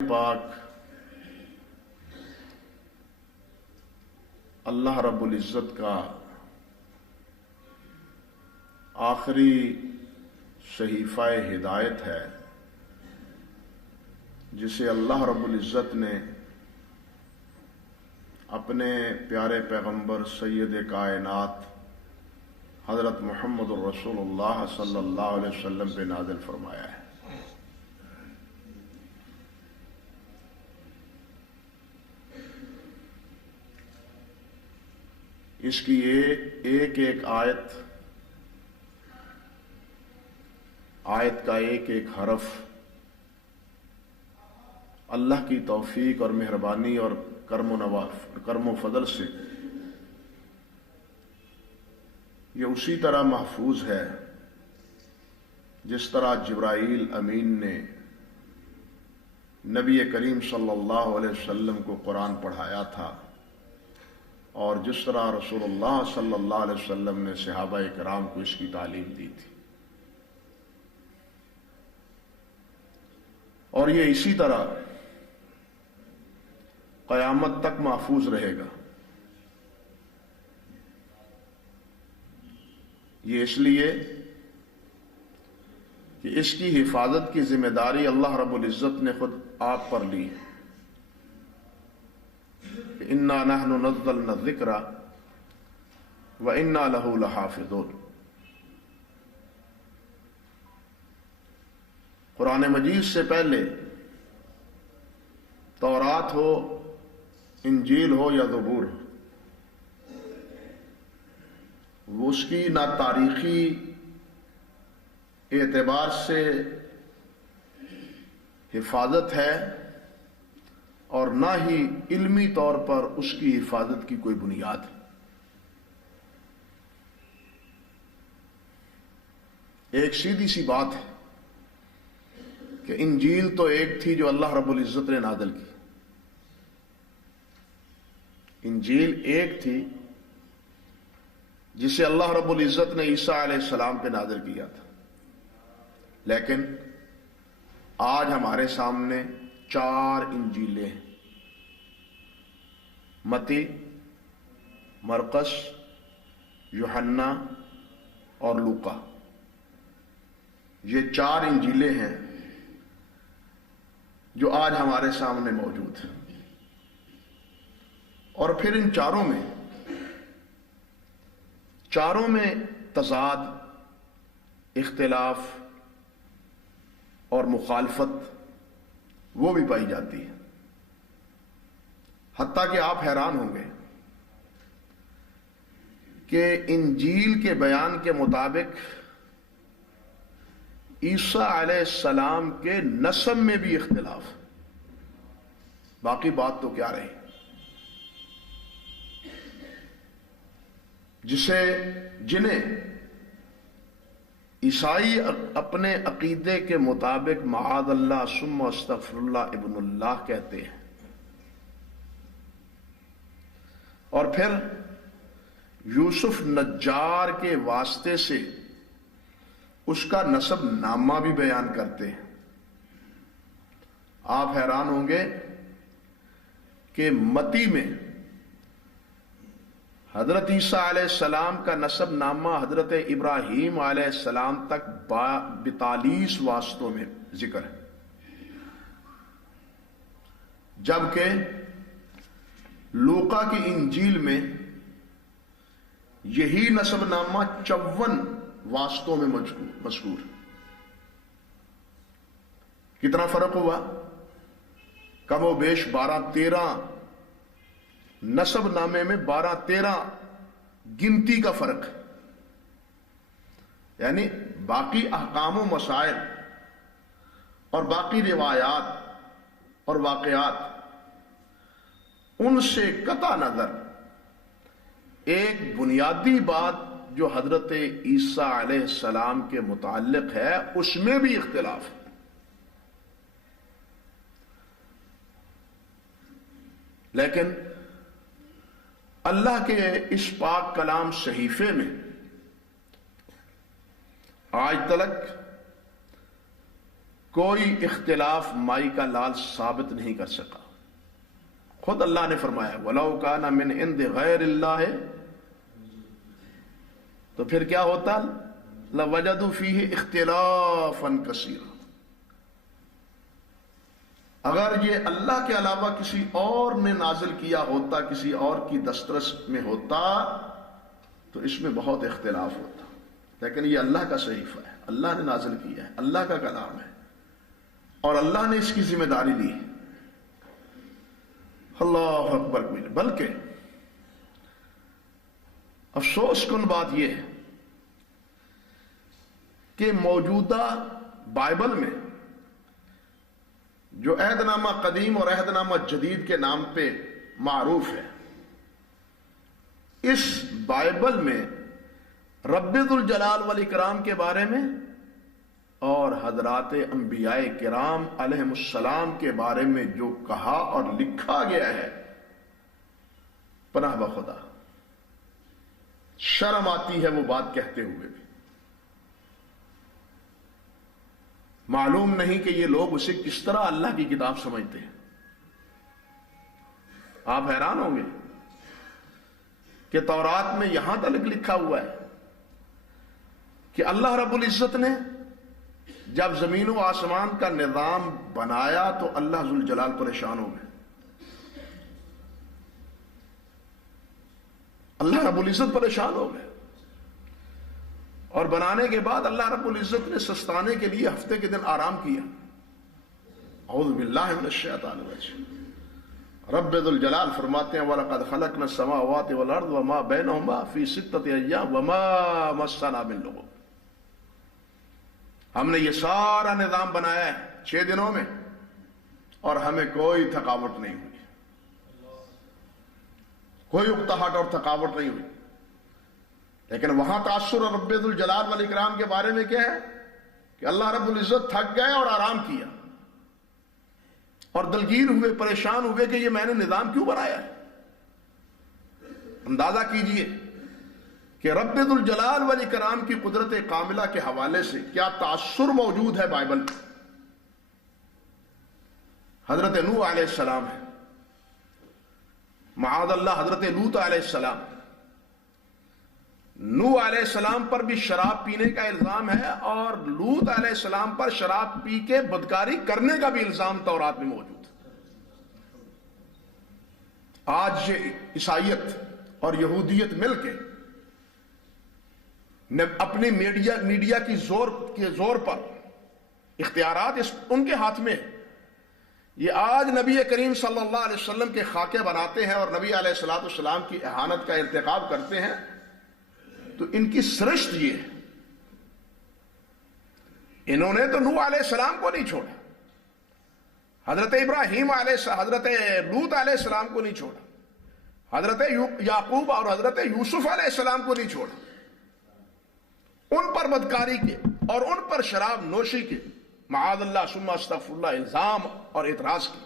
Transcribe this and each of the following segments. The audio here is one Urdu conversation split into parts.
پاک اللہ رب العزت کا آخری صحیفہ ہدایت ہے، جسے اللہ رب العزت نے اپنے پیارے پیغمبر سید کائنات حضرت محمد الرسول اللہ صلی اللہ علیہ وسلم پہ نازل فرمایا ہے۔ اس کی ایک ایک آیت کا ایک ایک حرف اللہ کی توفیق اور مہربانی اور کرم و فضل سے یہ اسی طرح محفوظ ہے جس طرح جبرائیل امین نے نبی کریم صلی اللہ علیہ وسلم کو قرآن پڑھایا تھا، اور جس طرح رسول اللہ صلی اللہ علیہ وسلم نے صحابہ کرام کو اس کی تعلیم دی تھی، اور یہ اسی طرح قیامت تک محفوظ رہے گا۔ یہ اس لیے کہ اس کی حفاظت کی ذمہ داری اللہ رب العزت نے خود آپ پر لی ہے۔ اِنَّا نَحْنُ نَزَّلْنَا الذِّكْرَ وَإِنَّا لَهُ لَحَافِظُونَ۔ قرآن مجید سے پہلے تورات ہو، انجیل ہو یا زبور ہو، وہ اس کی نہ تاریخی اعتبار سے حفاظت ہے اور نہ ہی علمی طور پر اس کی حفاظت کی کوئی بنیاد ہے۔ ایک سیدھی سی بات ہے کہ انجیل تو ایک تھی جو اللہ رب العزت نے نازل کی، انجیل ایک تھی جسے اللہ رب العزت نے عیسیٰ علیہ السلام پہ نازل کیا تھا، لیکن آج ہمارے سامنے 4 انجیلیں ہیں: متی، مرقس، یوحنا اور لوقا۔ یہ 4 انجیلیں ہیں جو آج ہمارے سامنے موجود ہیں، اور پھر ان چاروں میں تضاد، اختلاف اور مخالفت وہ بھی پائی جاتی ہے، حتیٰ کہ آپ حیران ہوں گے کہ انجیل کے بیان کے مطابق عیسیٰ علیہ السلام کے نسب میں بھی اختلاف۔ باقی بات تو کیا رہی، جنہیں عیسائی اپنے عقیدے کے مطابق معاذ اللہ ثم استغفر اللہ ابن اللہ کہتے ہیں، اور پھر یوسف نجار کے واسطے سے اس کا نسب نامہ بھی بیان کرتے ہیں۔ آپ حیران ہوں گے کہ متی میں حضرت عیسیٰ علیہ السلام کا نسب نامہ حضرت ابراہیم علیہ السلام تک 42 واسطوں میں ذکر ہے، جبکہ لوقا کی انجیل میں یہی نسب نامہ 54 واسطوں میں مذکور۔ کتنا فرق ہوا؟ کم و بیش 12-13 نسب نامے میں 12-13 گنتی کا فرق ہے، یعنی باقی احکام و مسائل اور باقی روایات اور واقعات ان سے قطع نظر ایک بنیادی بات جو حضرت عیسیٰ علیہ السلام کے متعلق ہے اس میں بھی اختلاف ہے۔ لیکن اللہ کے اس پاک کلام صحیفے میں آج تلک کوئی اختلاف مائی کا لال ثابت نہیں کر سکا. خود اللہ نے فرمایا وَلَوْ كَانَ مِنْ عِنْدِ غَيْرِ اللَّهِ، تو پھر کیا ہوتا؟ لَوَجَدُوا فِيهِ اخْتِلَافًا كَثِيرًا. اگر یہ اللہ کے علاوہ کسی اور نے نازل کیا ہوتا، کسی اور کی دسترس میں ہوتا، تو اس میں بہت اختلاف ہوتا. لیکن یہ اللہ کا صحیفہ ہے، اللہ نے نازل کیا ہے، اللہ کا کلام ہے، اور اللہ نے اس کی ذمہ داری لی ہے. اللہ اکبر. بلکہ افسوس کن بات یہ ہے کہ موجودہ بائبل میں جو عہد نامہ قدیم اور عہد نامہ جدید کے نام پہ معروف ہے، اس بائبل میں رب ذوالجلال والاکرام کے بارے میں اور حضرات انبیاء کرام علیہم السلام کے بارے میں جو کہا اور لکھا گیا ہے، پناہ بخدا شرم آتی ہے وہ بات کہتے ہوئے بھی. معلوم نہیں کہ یہ لوگ اسے کس طرح اللہ کی کتاب سمجھتے ہیں. آپ حیران ہوں گے کہ تورات میں یہاں تک لکھا ہوا ہے کہ اللہ رب العزت نے جب زمین و آسمان کا نظام بنایا تو اللہ ذوالجلال پریشان ہو گئے. اللہ رب العزت پریشان ہو گئے، اور بنانے کے بعد اللہ رب العزت نے سستانے کے لیے ہفتے کے دن آرام کیا. اعوذ باللہ من الشیطان الرجیم. رب ذوالجلال فرماتے ہیں وَلَقَدْ خَلَقْنَا السَّمَاوَاتِ وَالْأَرْضَ وَمَا بَيْنَهُمَا فِي سِتَّةِ أَيَّامٍ وَمَا مَسَّنَا مِن لُغُوبٍ. ہم نے یہ سارا نظام بنایا ہے 6 دنوں میں، اور ہمیں کوئی تھکاوٹ نہیں ہوئی، کوئی اکتاہٹ اور تھکاوٹ نہیں ہوئی. لیکن وہاں تاثر رب ذوالجلال والاکرام کے بارے میں کیا ہے کہ اللہ رب العزت تھک گئے اور آرام کیا، اور دلگیر ہوئے، پریشان ہوئے کہ یہ میں نے نظام کیوں بنایا ہے. اندازہ کیجئے کہ رب ذوالجلال والاکرام کی قدرت کاملہ کے حوالے سے کیا تاثر موجود ہے بائبل میں. حضرت نوح علیہ السلام ہے، معاذ اللہ حضرت لوط علیہ السلام. نوح علیہ السلام پر بھی شراب پینے کا الزام ہے، اور لوط علیہ السلام پر شراب پی کے بدکاری کرنے کا بھی الزام تورات میں موجود ہے. آج یہ عیسائیت اور یہودیت مل کے اپنی میڈیا کی زور پر اختیارات ان کے ہاتھ میں، یہ آج نبی کریم صلی اللہ علیہ وسلم کے خاکے بناتے ہیں اور نبی علیہ الصلوۃ والسلام کی اہانت کا ارتکاب کرتے ہیں. تو ان کی سرشت یہ ہے، انہوں نے تو نوح علیہ السلام کو نہیں چھوڑا، حضرت ابراہیم حضرت لوط علیہ السلام کو نہیں چھوڑا، حضرت یعقوب اور حضرت یوسف علیہ السلام کو نہیں چھوڑا. ان پر بدکاری کے اور ان پر شراب نوشی کے معاذ اللہ ثم استغفر اللہ الزام اور اعتراض کی.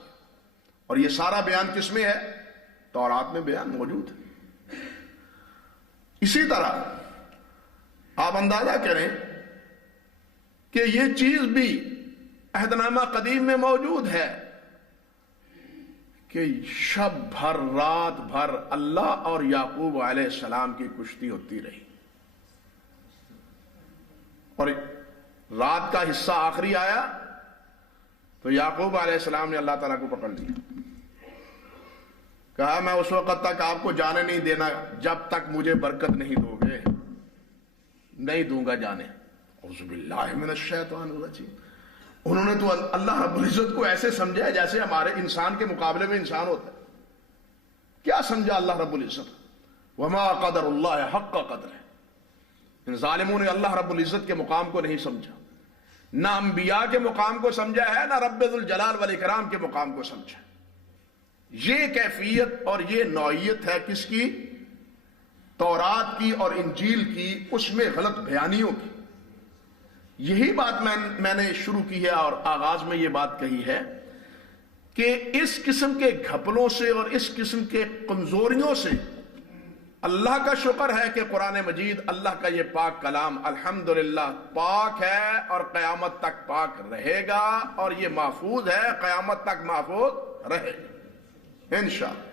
اور یہ سارا بیان کس میں ہے؟ تورات میں بیان موجود ہے. اسی طرح آپ اندازہ کریں کہ یہ چیز بھی عہد نامہ قدیم میں موجود ہے کہ شب بھر رات بھر اللہ اور یعقوب علیہ السلام کی کشتی ہوتی رہی، اور رات کا حصہ آخری آیا تو یعقوب علیہ السلام نے اللہ تعالیٰ کو پکڑ لیا، کہا میں اس وقت تک آپ کو جانے نہیں دینا جب تک مجھے برکت نہیں دو گے، نہیں دوں گا جانے. اعوذ باللہ من الشیطان الرجیم. انہوں نے تو اللہ رب العزت کو ایسے سمجھا جیسے ہمارے انسان کے مقابلے میں انسان ہوتا ہے. کیا سمجھا اللہ رب العزت؟ وما قدر اللہ حق قدر ہے. ان ظالموں نے اللہ رب العزت کے مقام کو نہیں سمجھا، نہ انبیاء کے مقام کو سمجھا ہے، نہ رب ذوالجلال والاکرام کے مقام کو سمجھا. یہ کیفیت اور یہ نوعیت ہے کس کی؟ تورات کی اور انجیل کی، اس میں غلط بیانیوں کی. یہی بات میں نے شروع کی ہے اور آغاز میں یہ بات کہی ہے کہ اس قسم کے گھپلوں سے اور اس قسم کے کمزوریوں سے اللہ کا شکر ہے کہ قرآن مجید اللہ کا یہ پاک کلام الحمدللہ پاک ہے اور قیامت تک پاک رہے گا، اور یہ محفوظ ہے، قیامت تک محفوظ رہے گا انشاءاللہ۔